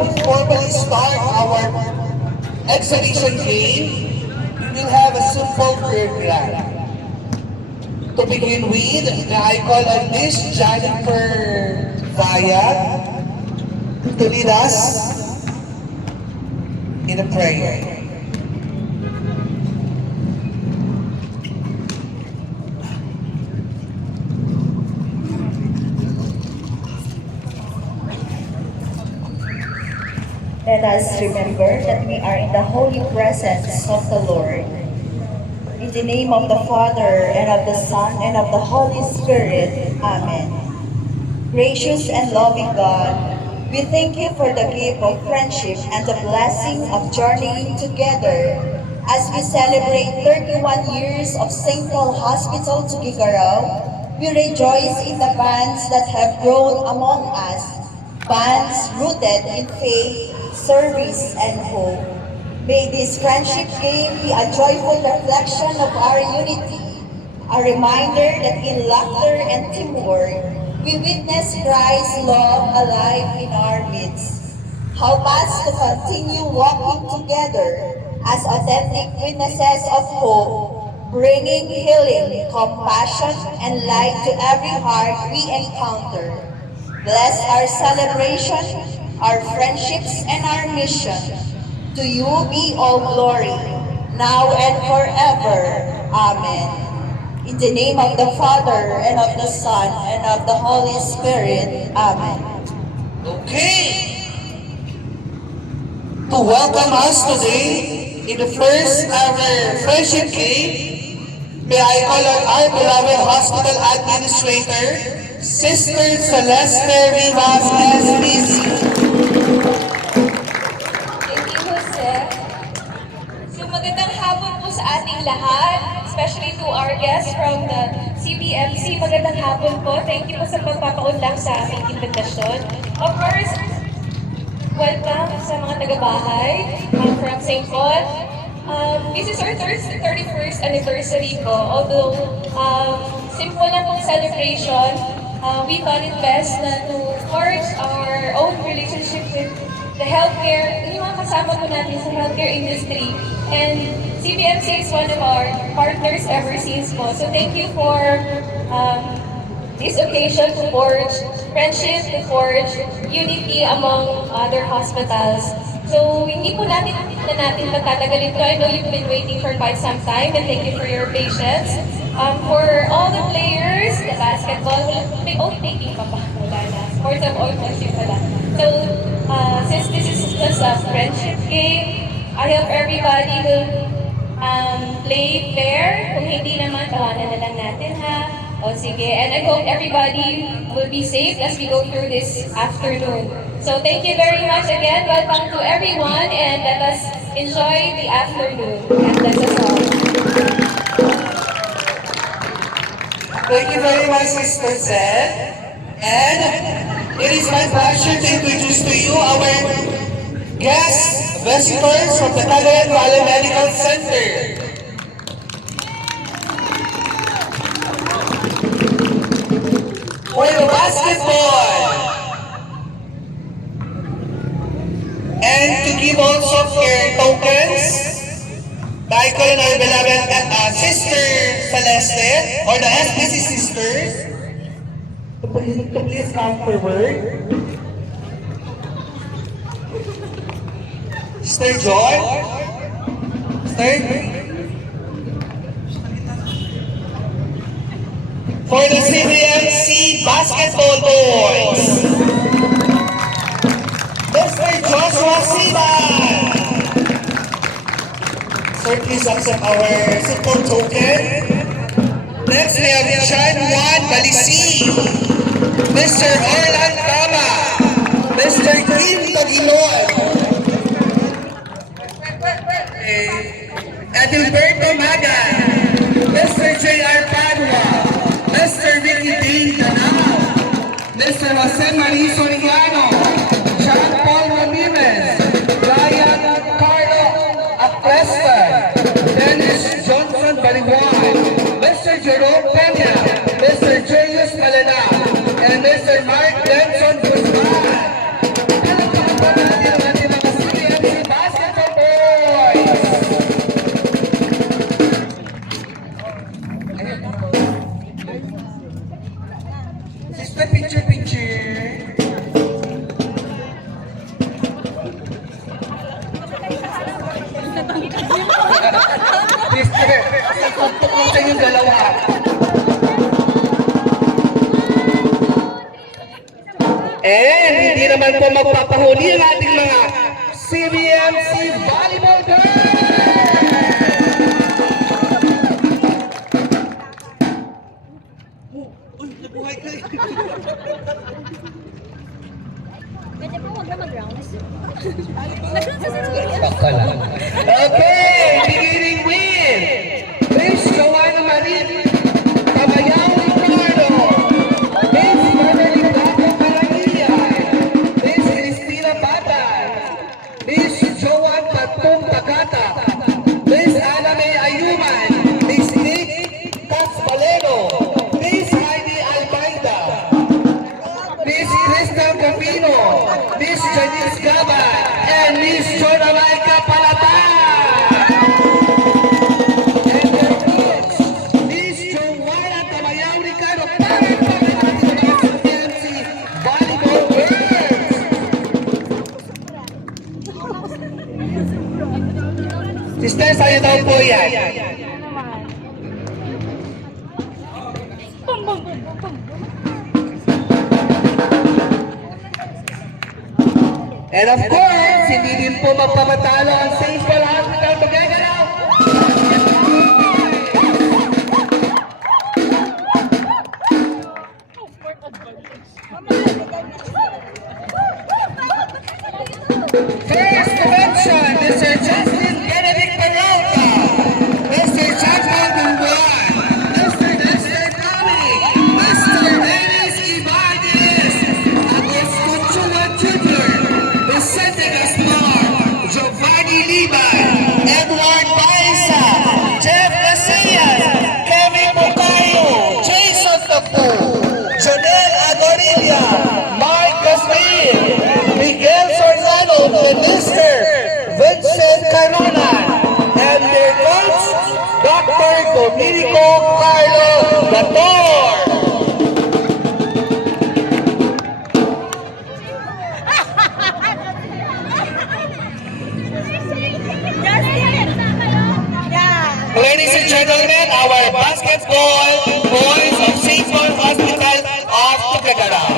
we formally start our exhibition game, we will have a simple program. To begin with, I call on Miss Jennifer Vaya to lead us in a prayer. Let us remember that we are in the holy presence of the Lord. In the name of the Father, and of the Son, and of the Holy Spirit. Amen. Gracious and loving God, we thank you for the gift of friendship and the blessing of journeying together as we celebrate 31 years of St. Paul Hospital to Tuguegarao. We rejoice in the bonds that have grown among us, bonds rooted in faith, service, and hope. May this friendship game be a joyful reflection of our unity, a reminder that in laughter and teamwork, we witness Christ's love alive in our midst. Help us to continue walking together as authentic witnesses of hope, bringing healing, compassion, and light to every heart we encounter. Bless our celebration, our friendships, and our mission. To you be all glory, now and forever. Amen. In the name of the Father, and of the Son, and of the Holy Spirit. Amen. Okay. To welcome us today in the first ever friendship game, may I call on our beloved hospital administrator, Sister Celeste Rivas SBC. Thank you, Jose. So magandang hapon po sa ating lahat, especially to our guests from the CBMC. Magandang hapon po. Thank you po sa pagpapaunlak sa aming invitasyon. Of course, welcome sa mga taga-bahay from St. Paul. This is our 31st anniversary po. Although simple lang pong celebration, we thought it best na to forge our own relationship with the healthcare, yung mga kasama po natin sa healthcare industry. And CBMC is one of our partners ever since po. So thank you for this occasion to forge friendship, to forge unity among other hospitals. So hindi po natin pagtatagalin to. I know you've been waiting for quite some time, and thank you for your patience. For all the players, the basketball, may taking pa ba? Wala na. Sports of all friendship pala. So, since this is just a friendship game, I hope everybody will play fair. Kung hindi naman, tawanan na lang natin ha. O sige, and I hope everybody will be safe as we go through this afternoon. So thank you very much again. Welcome to everyone, and let us enjoy the afternoon. And that's all. Thank you very much, Sister Seth. And it is my pleasure to introduce to you our guest visitors from the Cagayan Valley Medical Center. For the basketball. And to give also your tokens, by calling our beloved Sister Celeste, or the SBC sisters, to please come forward. Sister Joy, Sister. For the CBMC basketball boys, Mr. Joshua Siban. Sir, please accept our support token. Next, we have John Juan Balisi, Mr. Orlan Tama, Mr. Kim Taginon, Edilberto Magan, Mr. J.R. Padua, Mr. Vicky Dean Danao, Mr. Jose Marie Soriano, John Paul Ramirez, Ryan Carlo Apresta, Dennis Johnson Baliwan, Mr. Jerome Peña, Mr. Julius Malena, and Mr. Mark Benson Guzman. Ano pa ba natin po magpapahuli ang ating mga CBMC Volleyball Girls! Pwede po huwag na mag-rounds. Nag-rounds sa sarili. Okay, beginning with Miss Joanna Marie Tamayao Ricardo, Miss Marlene Blanco Caraguillan, Miss Cristina Batay, Miss Joan Tatum Takata, Miss Ana May Ayuman, Miss Nick Casbaleno, Miss Heidi Albaida, Miss Crystal Capino, Miss Janice Gaba, and Miss Jonah Maika Palata. And their coach, Miss Joanna Tamayao Ricardo, para po ang ating mga CBMC Volleyball Girls. Sister, sa'yo daw po yan. And of course, hindi din po magpapatalo ang St. Paul Hospital magagalaw. First to mention, Mr. Justin Benedict Peralta, Mr. John Duan, Mr. Lester Tommy, Mr. Dennis Ibanez, Augusto Chua Jr., Vicente Gaspar, Giovanni Liban, Edward Baeza, Jeff Casillas, Kevin Bucayo, Jason Tapu, Jonel Agorilla, Mark Casmil, Miguel Sorzano, Minister, Vincent Carona, and their coach, Dr. Dominico Carlo Gator. Ladies and gentlemen, our basketball boys of St. Paul Hospital of Tucagaraw.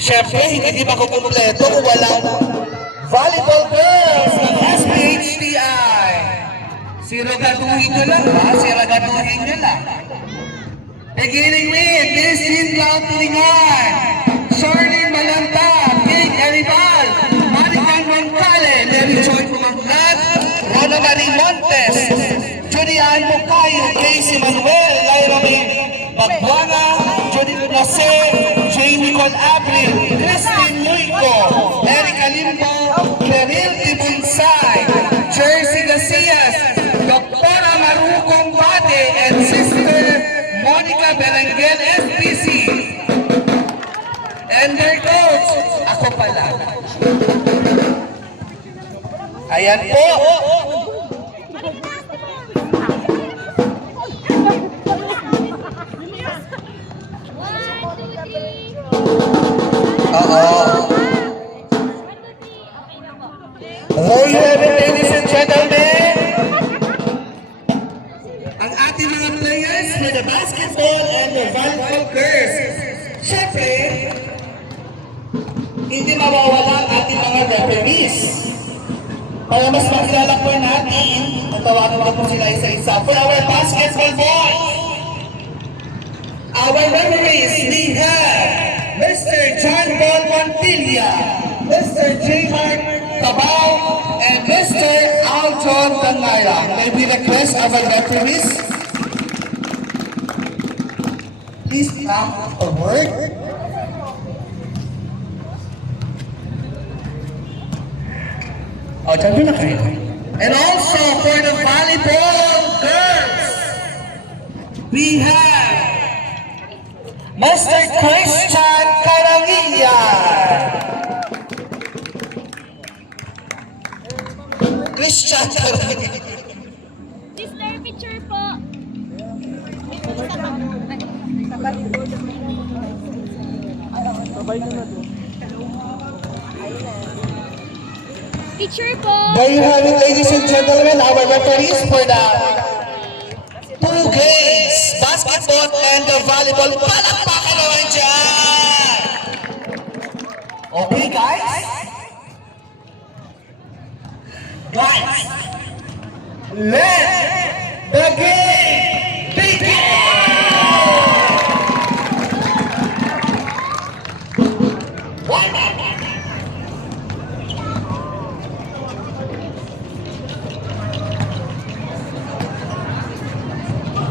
Siyempre, hindi makukumpleto kung walang volleyball girls ng SPHTI. Siragaduhin nyo lang ba? Siragaduhin nyo lang. Beginning with Miss Inlaw Tilingan, Charlene Malanta, Kate Eribal, Marican Roncale, Mary Joy Pumanglat, Rona Marie Montes, Julian Bucayo, Casey Manuel, Lyra May Bagwana, Judy Nase, Jamie Con Abril, Christine Luico, Erica Limbo, Claril Tibunsay, Jersey Casillas, Dr. Marukong Bate, and Sister Monica Berengel SPC. And their coach, ako pala. Ayan po. There you have it, ladies and gentlemen. Ang ating mga players for the basketball and the volleyball girls. Siyempre, hindi mawawala ang ating mga referees. Para mas makilala po natin, natawagan ko po sila isa-isa. For our basketball boys, our referees, we have Mr. John Paul Montilla, Mr. J. Mark Cabao, and Mr. Aljon Tangara. May we request our referees, please come forward. Dyan na kayo. And also for the volleyball girls, we have Mr. Christian Carangilla. Christian Carangilla. Sister, picture po. Picture po. There you have it, ladies and gentlemen, our referees for the two games, basketball and the volleyball. Palakpakan naman dyan! Okay, guys? Guys, let the game